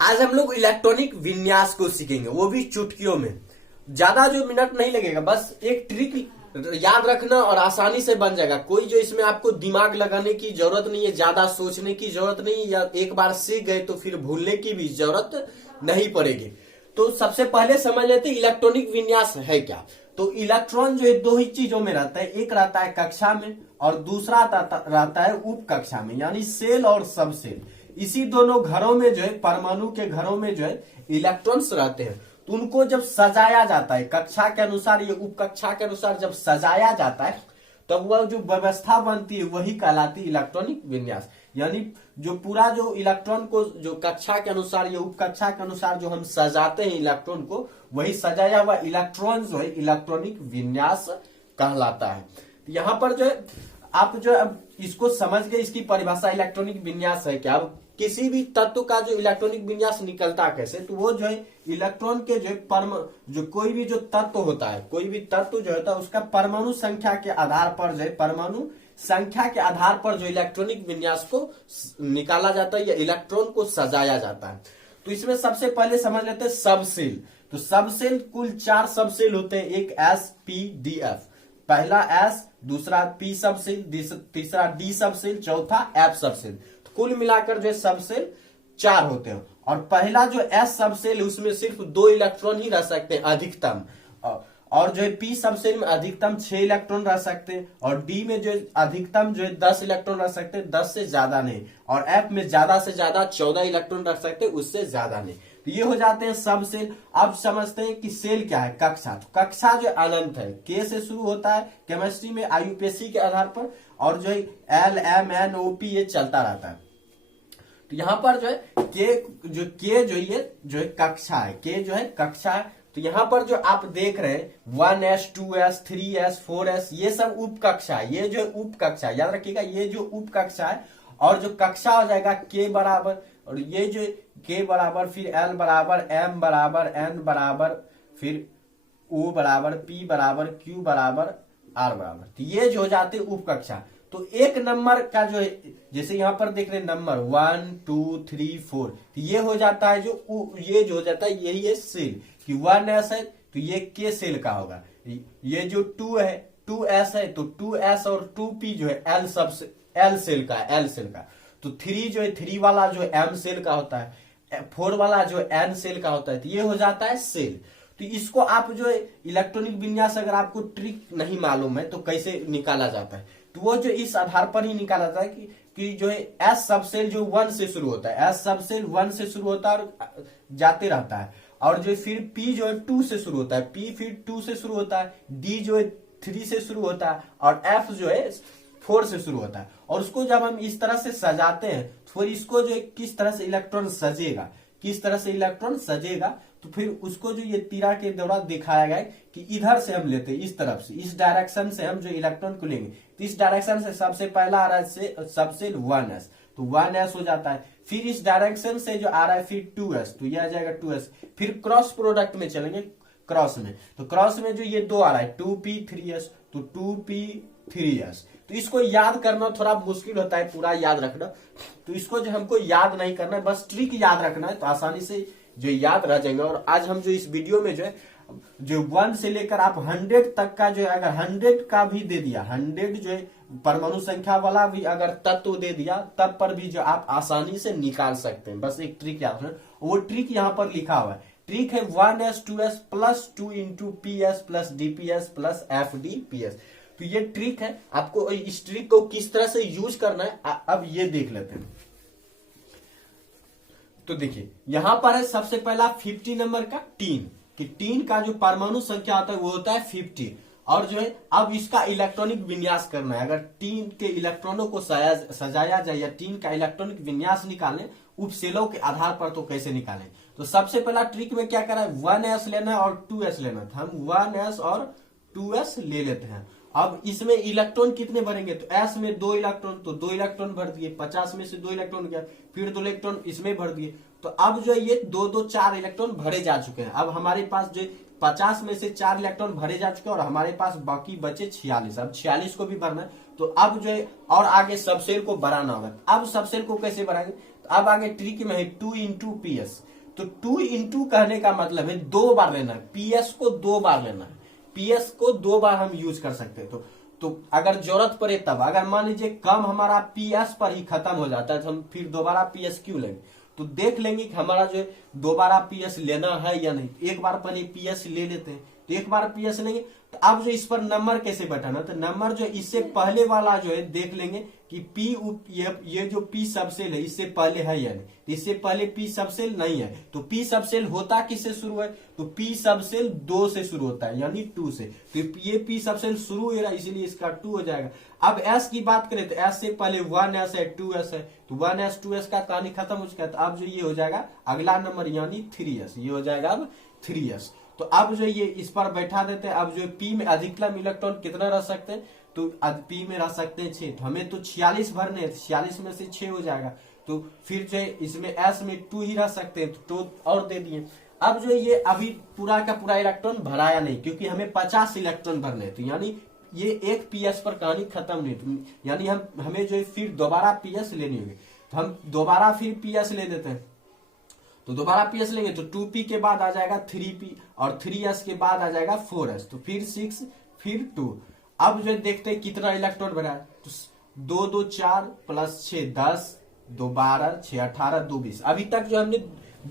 आज हम लोग इलेक्ट्रॉनिक विन्यास को सीखेंगे, वो भी चुटकियों में। ज्यादा जो मिनट नहीं लगेगा, बस एक ट्रिक याद रखना और आसानी से बन जाएगा। कोई जो इसमें आपको दिमाग लगाने की जरूरत नहीं है, ज्यादा सोचने की जरूरत नहीं, या एक बार सीख गए तो फिर भूलने की भी जरूरत नहीं पड़ेगी। तो सबसे पहले समझ लेते हैं इलेक्ट्रॉनिक विन्यास है क्या। तो इलेक्ट्रॉन जो है दो ही चीजों में रहता है, एक रहता है कक्षा में और दूसरा रहता है उप कक्षा में, यानी सेल और सब सेल। इसी दोनों घरों में जो है, परमाणु के घरों में जो है इलेक्ट्रॉन्स रहते हैं। तो उनको जब सजाया जाता है कक्षा के अनुसार, ये उप कक्षा के अनुसार जब सजाया जाता है, तब वह जो व्यवस्था बनती है वही कहलाती है इलेक्ट्रॉनिक विन्यास। यानी जो पूरा जो इलेक्ट्रॉन को जो कक्षा के अनुसार या उप कक्षा के अनुसार जो हम सजाते हैं इलेक्ट्रॉन को, वही सजाया हुआ इलेक्ट्रॉन जो है इलेक्ट्रॉनिक विन्यास कहलाता है। यहाँ पर जो है आप जो अब इसको समझ गए, इसकी परिभाषा इलेक्ट्रॉनिक विन्यास है क्या। अब किसी भी तत्व का जो इलेक्ट्रॉनिक विन्यास निकलता कैसे, तो वो जो है इलेक्ट्रॉन के जो जो कोई भी जो तत्व होता है, कोई भी तत्व जो होता है उसका परमाणु संख्या के आधार पर जो है, परमाणु संख्या के आधार पर जो इलेक्ट्रॉनिक विन्यास को निकाला जाता है या इलेक्ट्रॉन को सजाया जाता है। तो इसमें सबसे पहले समझ लेते हैं सब सेल। तो सब सेल कुल 4 सब सेल होते हैं, एक एस पी डी एफ। पहला एस, दूसरा पी सब सेल, तीसरा डी सब सेल, चौथा एफ सब सेल। तो कुल मिलाकर जो सब सेल 4 होते हैं। और पहला जो एस सब सेल उसमें सिर्फ 2 इलेक्ट्रॉन ही रह सकते हैं अधिकतम, और जो है पी सब सेल में अधिकतम 6 इलेक्ट्रॉन रह सकते हैं, और डी में जो अधिकतम जो है 10 इलेक्ट्रॉन रह सकते हैं, 10 से ज्यादा नहीं, और एफ में ज्यादा से ज्यादा 14 इलेक्ट्रॉन रख सकते हैं, उससे ज्यादा नहीं। तो ये हो जाते हैं सब सेल। अब समझते हैं कि सेल क्या है। कक्षा, तो कक्षा जो अनंत है, के से शुरू होता है केमिस्ट्री में आईयूपीएसी के आधार पर, और जो है L M N O P ये चलता रहता है। तो यहाँ पर जो है के जो है कक्षा है, के जो है कक्षा है। तो यहाँ पर जो आप देख रहे हैं 1s 2s 3s 4s ये सब उप कक्षा है। ये जो उप कक्षा, याद रखिएगा ये जो उप कक्षा है, और जो कक्षा हो जाएगा के बराबर, और ये जो के बराबर, फिर एल बराबर, एम बराबर, एन बराबर, फिर ओ बराबर, पी बराबर, क्यू बराबर, आर बराबर। तो ये जो हो जाते उप कक्षा। तो एक नंबर का जो है, जैसे यहाँ पर देख रहे नंबर 1 2 3 4, तो ये हो जाता है ये जो हो जाता है यही है सेल। कि 1s है तो ये के सेल का होगा। ये जो 2 है 2s है तो 2s और 2p जो है एल सेल का, एल सेल का। तो 3 जो है 3 वाला जो एम सेल का होता है, 4 वाला जो एन सेल का होता है, तो ये हो जाता है सेल। तो इसको आप जो है इलेक्ट्रॉनिक विन्यास अगर आपको ट्रिक नहीं मालूम है तो कैसे निकाला जाता है, तो वो जो इस आधार पर ही निकाला जाता है कि जो है एस सब सेल जो 1 से शुरू होता है, एस सब सेल 1 से शुरू होता है और जाते रहता है, और जो फिर पी जो है 2 से शुरू होता है, पी फिर 2 से शुरू होता है, डी जो है 3 से शुरू होता है, और एफ जो है 4 से शुरू होता है। और उसको जब हम इस तरह से सजाते हैं तो फिर इसको जो है किस तरह से इलेक्ट्रॉन सजेगा, किस तरह से इलेक्ट्रॉन सजेगा, तो फिर उसको जो ये तीरा के द्वारा दिखाया गया कि इधर से हम लेते हैं, इस तरफ से, इस डायरेक्शन से हम जो इलेक्ट्रॉन को लेंगे, तो इस डायरेक्शन से सबसे पहला आ रहा है सबसे 1s, तो 1s हो जाता है। फिर इस डायरेक्शन से जो आ रहा है फिर 2s, तो यह आ जाएगा 2s। फिर क्रॉस प्रोडक्ट में चलेंगे, क्रॉस में, तो क्रॉस में जो ये 2 आ रहा है 2p 3s, तो 2p 3s। तो इसको याद करना थोड़ा मुश्किल होता है, पूरा याद रखना। तो इसको जो हमको याद नहीं करना है, बस ट्रिक याद रखना है, तो आसानी से जो याद रह जाएंगे। और आज हम जो इस वीडियो में जो है जो 1 से लेकर आप 100 तक का जो है, अगर 100 का भी दे दिया, 100 जो है परमाणु संख्या वाला भी अगर तत्व दे दिया, तब पर भी जो आप आसानी से निकाल सकते हैं। बस एक ट्रिक याद रखना, वो ट्रिक यहाँ पर लिखा हुआ है। ट्रिक है 1s 2s plus 2 into ps plus dps plus fdps। तो ये ट्रिक है, आपको इस ट्रिक को किस तरह से यूज करना है अब ये देख लेते हैं। तो देखिए यहां पर है सबसे पहला 50 नंबर का टीन, कि टीन का जो परमाणु संख्या होता है वो होता है 50। और जो है अब इसका इलेक्ट्रॉनिक विन्यास करना है। अगर टीन के इलेक्ट्रॉनों को सजाया जाए या टीन का इलेक्ट्रॉनिक विन्यास निकालें उप सेलों के आधार पर, तो कैसे निकालें। तो सबसे पहला ट्रिक में क्या करा है, 1s लेना है और 2s लेना है। हम 1s और 2s ले लेते हैं। अब इसमें इलेक्ट्रॉन कितने भरेंगे, तो s में 2 इलेक्ट्रॉन, तो 2 इलेक्ट्रॉन भर दिए, 50 में से 2 इलेक्ट्रॉन गया, फिर 2 इलेक्ट्रॉन इसमें भर दिए। तो अब जो ये 2 4 इलेक्ट्रॉन भरे जा चुके हैं। अब हमारे पास जो 50 में से 4 इलेक्ट्रॉन भरे जा चुके हैं और हमारे पास बाकी बचे 46। अब 46 को भी भरना है। तो अब जो है और आगे सबसेल को बढ़ाना होगा। अब सबसेल को कैसे बढ़ाएंगे, तो अब आगे ट्रिक में है 2 इंटू पी एस। तो 2 इंटू कहने का मतलब है 2 बार लेना है, पीएस को 2 बार लेना है, पीएस को 2 बार हम यूज कर सकते हैं। तो अगर जरूरत पड़े तब, अगर मान लीजिए कम हमारा पीएस पर ही खत्म हो जाता है तो हम फिर दोबारा पीएस क्यों लेंगे। तो देख लेंगे कि हमारा जो दोबारा पीएस लेना है या नहीं। एक बार पहले पीएस ले लेते हैं, तो एक बार पीएस लेंगे। तो अब जो इस पर नंबर कैसे बैठाना, तो नंबर जो इससे पहले वाला जो है देख लेंगे कि पी ये जो पी सबसेल है इससे पहले है या नहीं। तो इससे पहले पी सबसेल नहीं है, तो पी सबसेल होता किससे शुरू है, तो पी सबसेल 2 से शुरू होता है यानी 2 से। तो ये पी सबसेल शुरू हो रहा है इसीलिए इसका 2 हो जाएगा। अब एस की बात करें तो एस से पहले 1s है 2s है, तो 1s 2s का कहानी खत्म हो चुका है। तो अब जो ये हो जाएगा अगला नंबर यानी 3s, ये हो जाएगा अब 3s। तो अब जो ये इस पर बैठा देते हैं। अब जो पी में अधिकतम इलेक्ट्रॉन कितना रह सकते हैं, तो पी में रह सकते हैं 6। तो हमें तो 46 भरने हैं, 46 में से 6 हो जाएगा। तो फिर जो है इसमें एस में 2 ही रह सकते हैं, तो 2 और दे दिए। अब जो ये अभी पूरा का पूरा इलेक्ट्रॉन भराया नहीं, क्योंकि हमें 50 इलेक्ट्रॉन भरने हैं। तो यानी ये एक पीएस पर कहानी खत्म नहीं, तो यानी हमें जो है फिर दोबारा पीएस लेनी होगी। तो हम दोबारा फिर पीएस ले देते हैं। तो दोबारा पीएस लेंगे तो 2p के बाद आ जाएगा 3p और 3s के बाद आ जाएगा 4s, तो फिर 6 फिर 2। अब जो देखते हैं कितना इलेक्ट्रॉन भरा है, तो 2 2 4 प्लस 6 10, 2 12, 6 18, 2 20। अभी तक जो हमने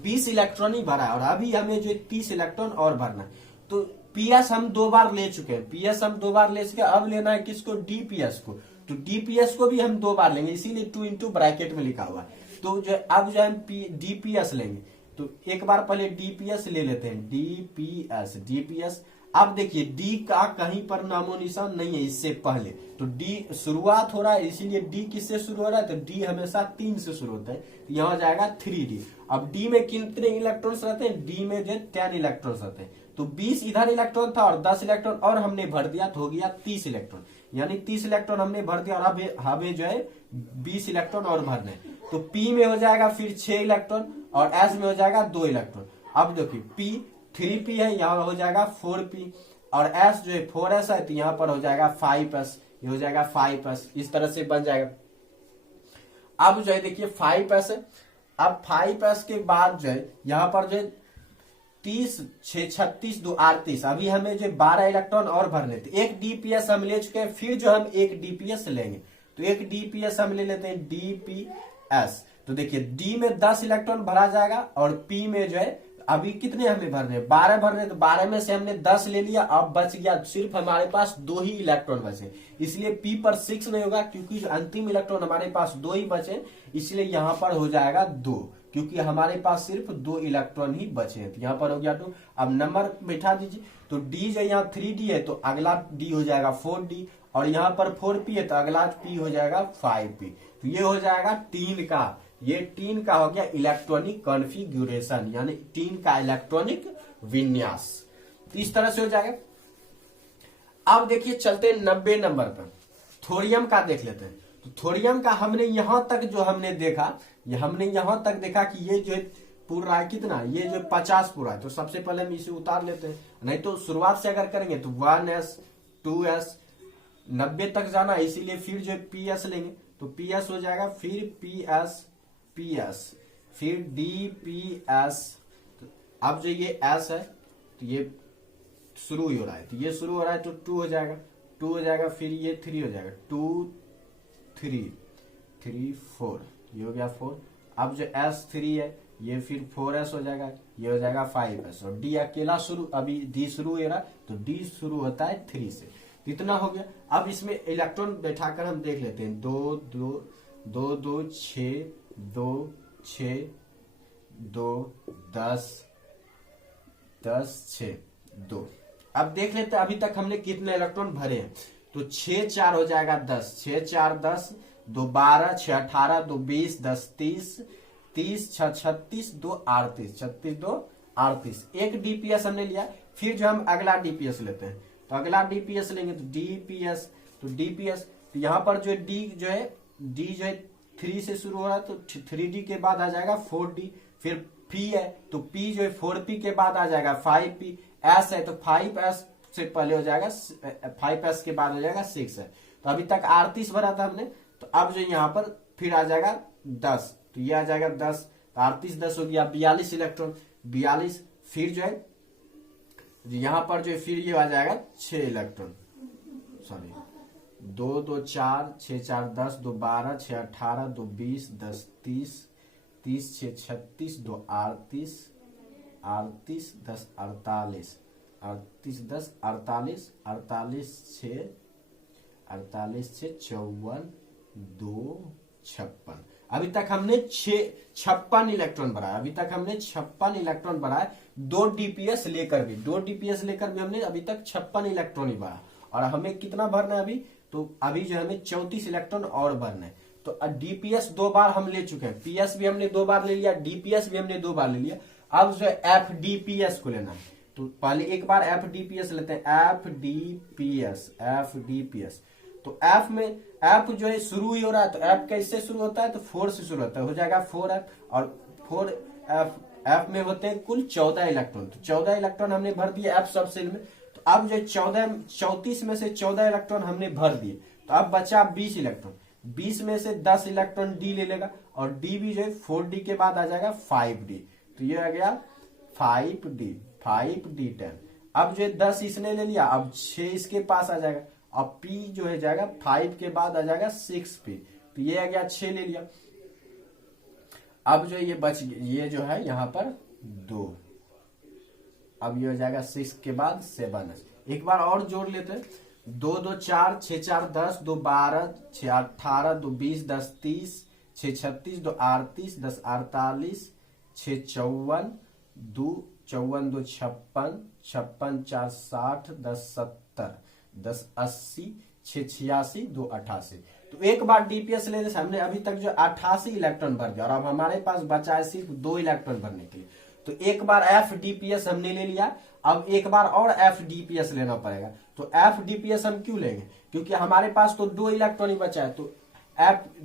20 इलेक्ट्रॉन ही भरा है और अभी हमें जो 30 इलेक्ट्रॉन और भरना है। तो पीएस हम 2 बार ले चुके हैं, पीएस हम 2 बार ले चुके हैं। अब लेना है किसको, डीपीएस को। तो डीपीएस को भी हम 2 बार लेंगे, इसीलिए 2 इंटू ब्रैकेट में लिखा हुआ है। तो जो अब जो हम डीपीएस लेंगे, तो एक बार पहले डीपीएस ले लेते हैं, डीपीएस। अब देखिए डी का कहीं पर नामो निशान नहीं है इससे पहले, तो डी शुरुआत हो रहा है, इसीलिए डी किससे शुरू हो रहा है, तो डी हमेशा 3 से शुरू होता है। तो यहाँ जाएगा 3d। अब डी में कितने इलेक्ट्रॉन्स रहते हैं, डी में जो 10 इलेक्ट्रॉन्स रहते हैं। तो 20 इधर इलेक्ट्रॉन था और 10 इलेक्ट्रॉन और हमने भर दिया, तो हो गया 30 इलेक्ट्रॉन। यानी 30 इलेक्ट्रॉन हमने भर दिया और अब हमें जो है 20 इलेक्ट्रॉन और भरने। तो पी में हो जाएगा फिर 6 इलेक्ट्रॉन और एस में हो जाएगा 2 इलेक्ट्रॉन। अब देखिए पी 3p है, यहाँ हो जाएगा 4p और एस जो है 4s है, तो यहाँ पर हो जाएगा 5s, ये हो जाएगा 5s। इस तरह से बन जाएगा। अब जो है देखिए 5s है। अब 5s के बाद जो है यहाँ पर जो है 30 6 36 2 38, अभी हमें जो 12 इलेक्ट्रॉन और भरने थे। एक डीपीएस हम ले चुके हैं, फिर जो हम एक डीपीएस लेंगे। तो एक डीपीएस हम ले लेते हैं डीपीएस। तो देखिए डी में 10 इलेक्ट्रॉन भरा जाएगा और पी में जो है अभी कितने हमें भरने, 12 भरने। तो 12 में से हमने 10 ले लिया, अब बच गया सिर्फ हमारे पास 2 ही इलेक्ट्रॉन बचे। इसलिए पी पर 6 नहीं होगा, क्योंकि अंतिम इलेक्ट्रॉन हमारे पास 2 ही बचे, इसलिए यहाँ पर हो जाएगा 2, क्योंकि हमारे पास सिर्फ 2 इलेक्ट्रॉन ही बचे हैं। तो यहाँ पर हो गया 2। अब नंबर बैठा दीजिए। तो डी जो यहाँ 3d है, तो अगला डी हो जाएगा 4d और यहाँ पर 4p है, तो अगला p हो जाएगा 5p। तो ये हो जाएगा टीन का, ये टीन का हो गया इलेक्ट्रॉनिक कॉन्फ़िगरेशन, यानी टीन का इलेक्ट्रॉनिक विन्यास। तो इस तरह से हो जाएगा। अब देखिए चलते हैं 90 नंबर पर, थोरियम का देख लेते हैं। तो थोरियम का हमने यहां तक जो हमने देखा, हमने यहां तक देखा कि ये जो पूरा है कितना, ये जो 50 पूरा है। तो सबसे पहले हम इसे उतार लेते हैं, नहीं तो शुरुआत से अगर करेंगे तो 1s 2s 90 तक जाना है, इसीलिए फिर जो पीएस लेंगे। तो पीएस हो जाएगा, फिर पीएस फिर डीपीएस। अब जो ये एस है तो ये शुरू ही हो रहा है, तो ये शुरू हो रहा है तो 2 हो जाएगा, 2 हो जाएगा, फिर ये 3 हो जाएगा, 2 3 3 4, ये हो गया 4। अब जो S3 है ये फिर 4s हो जाएगा, ये हो जाएगा 5s और D अकेला शुरू, अभी D शुरू हो रहा है तो D शुरू होता है 3 से। तो इतना हो गया। अब इसमें इलेक्ट्रॉन बैठाकर हम देख लेते हैं, 2 2 2 2 6 2 6 2 10 10 6 2। अब देख लेते हैं अभी तक हमने कितने इलेक्ट्रॉन भरे हैं। तो 6 4 हो जाएगा 10, 6 4 10, 2 12, 6 18, 2 20, 10 30, 30 6 36, 2 38, 36 2 38। एक डीपीएस हमने लिया। फिर जो हम अगला डीपीएस लेते हैं, तो अगला डीपीएस लेंगे तो डीपीएस, तो यहाँ पर जो डी जो है, डी जो है 3 से शुरू हो रहा है, तो 3d के बाद आ जाएगा 4d। फिर p है तो p जो है 4p के बाद आ जाएगा 5p। s है तो 5s से पहले हो जाएगा, 5s के बाद हो जाएगा 6 है। तो अभी तक 38 भरा था हमने, तो अब जो यहाँ पर फिर आ जाएगा 10, तो ये आ जाएगा 10, 38 10 हो गया 42 इलेक्ट्रॉन, 42। फिर जो है यहां पर जो है फिर ये आ जाएगा 6 इलेक्ट्रॉन, सॉरी 2 2 4 6 4 10 2 12 6 18 2 20 10 30 30 6 36 2 38 38 10 48 38 10 48 48 6 48 6 54 2 56। अभी तक हमने 56 इलेक्ट्रॉन बढ़ाया, अभी तक हमने 56 इलेक्ट्रॉन बढ़ाया, 2 डीपीएस लेकर भी, 2 डीपीएस लेकर भी हमने अभी तक 56 इलेक्ट्रॉन ही बढ़ाया। और हमें कितना भरना है अभी, तो अभी जो हमें 34 इलेक्ट्रॉन और भरना है। तो डीपीएस 2 बार हम ले चुके हैं, पीएस भी हमने 2 बार ले लिया, डीपीएस भी हमने 2 बार ले लिया। अब जो है एफडीपीएस को लेना है, तो पहले एक बार एफडीपीएस लेते हैं, एफडीपीएस एफडीपीएस। तो एफ में एफ जो है शुरू ही हो रहा है, तो एफ कैसे शुरू होता है, तो 4 से शुरू होता है, हो जाएगा 4F। और 4F में होते हैं कुल 14 इलेक्ट्रॉन, तो 14 इलेक्ट्रॉन हमने भर दिए एफ सब सेल में। तो अब जो 34 में से 14 इलेक्ट्रॉन हमने भर दिए, तो अब बचा 20 इलेक्ट्रॉन, 20 में से 10 इलेक्ट्रॉन डी ले लेगा, और डी भी जो है 4D के बाद आ जाएगा 5D, तो ये आ गया 5D 10। अब जो है 10 इसने ले लिया, अब 6 इसके पास आ जाएगा, अब P जो है जाएगा 5 के बाद आ जाएगा 6P, तो ये आ गया 6 ले लिया। अब जो ये बच ये जो है यहाँ पर 2, अब ये हो जाएगा 6 के बाद 7S। एक बार और जोड़ लेते हैं, 2 2 4 6 4 10 2 12 6 18 2 20 10 30 6 36 2 38 10 48 6 54 2 54 2 56 56 4 60 10 70 10 80 6 86 2 88। तो एक बार डीपीएस लेने से हमने अभी तक जो 88 इलेक्ट्रॉन भर दिया, और अब हमारे पास बचा है सिर्फ 2 इलेक्ट्रॉन भरने के लिए। तो एक बार एफडीपीएस हमने ले लिया, अब एक बार और एफडीपीएस लेना पड़ेगा। तो एफडीपीएस हम क्यों लेंगे, क्योंकि हमारे पास तो 2 इलेक्ट्रॉन ही बचा है,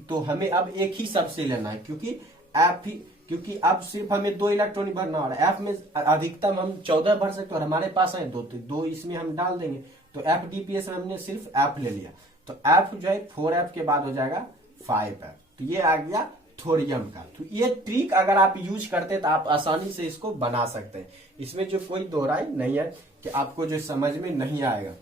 तो हमें अब एक ही सबसे लेना है, क्योंकि अब सिर्फ हमें 2 इलेक्ट्रॉन ही भरना हो रहा है। एफ में अधिकतम हम 14 भर सकते हैं, और हमारे पास है 2, तो 2 इसमें हम डाल देंगे। तो एफडीपीएस में हमने सिर्फ एफ ले लिया, तो एफ जो है 4F के बाद हो जाएगा 5F, तो ये आ गया थोरियम का। तो ये ट्रिक अगर आप यूज करते हैं तो आप आसानी से इसको बना सकते हैं, इसमें जो कोई दोहराई नहीं है कि आपको जो समझ में नहीं आएगा।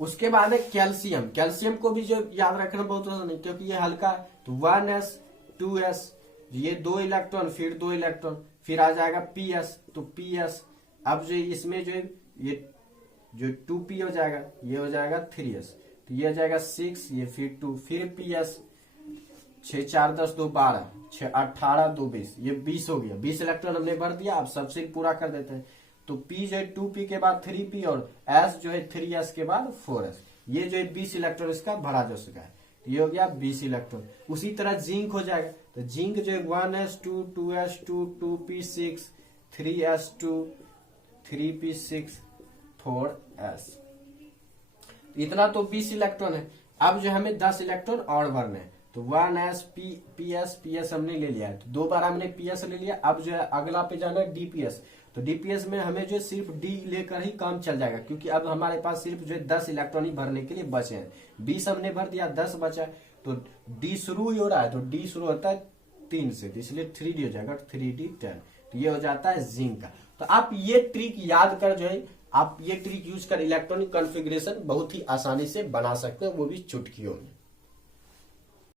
उसके बाद है कैल्शियम। कैल्शियम को भी जो याद रखना बहुत आसान है, क्योंकि ये हल्का है। तो 1S 2S, ये 2 इलेक्ट्रॉन, फिर 2 इलेक्ट्रॉन, फिर आ जाएगा PS, तो PS। अब जो इसमें जो ये जो 2P हो जाएगा, ये हो जाएगा 3S, तो ये हो जाएगा 6, ये फिर 2, फिर PS 6 4 10 2 12 6 18 2 20, ये 20 हो गया, 20 इलेक्ट्रॉन हमने भर दिया। अब सबसे पूरा कर देते हैं, तो P जो है 2P के बाद 3P, और S जो है 3S के बाद 4S, ये जो है 20 इलेक्ट्रॉन इसका भरा जा चुका है, तो ये हो गया 20 इलेक्ट्रॉन। उसी तरह जिंक हो जाएगा, तो जिंक जो है 1S2 2S2 2P6 3S2 3P6 4S, इतना तो 20 इलेक्ट्रॉन है। अब जो हमें 10 इलेक्ट्रॉन और भरने हैं, तो 1S PS हमने ले लिया है, तो 2 बार हमने PS ले लिया। अब जो है अगला पे जाना है DPS, तो DPS में हमें जो सिर्फ D लेकर ही काम चल जाएगा, क्योंकि अब हमारे पास सिर्फ जो है 10 इलेक्ट्रॉन ही भरने के लिए बचे हैं। 20 हमने भर दिया, 10 बचा है, तो D शुरू ही हो रहा है, तो D शुरू होता है 3 से, तो इसलिए 3D हो जाएगा, 3D 10, तो ये हो जाता है जिंक का। तो आप ये ट्रिक याद कर जो है, आप ये ट्रिक यूज कर इलेक्ट्रॉनिक कॉन्फ़िगरेशन बहुत ही आसानी से बना सकते हैं, वो भी चुटकियों में।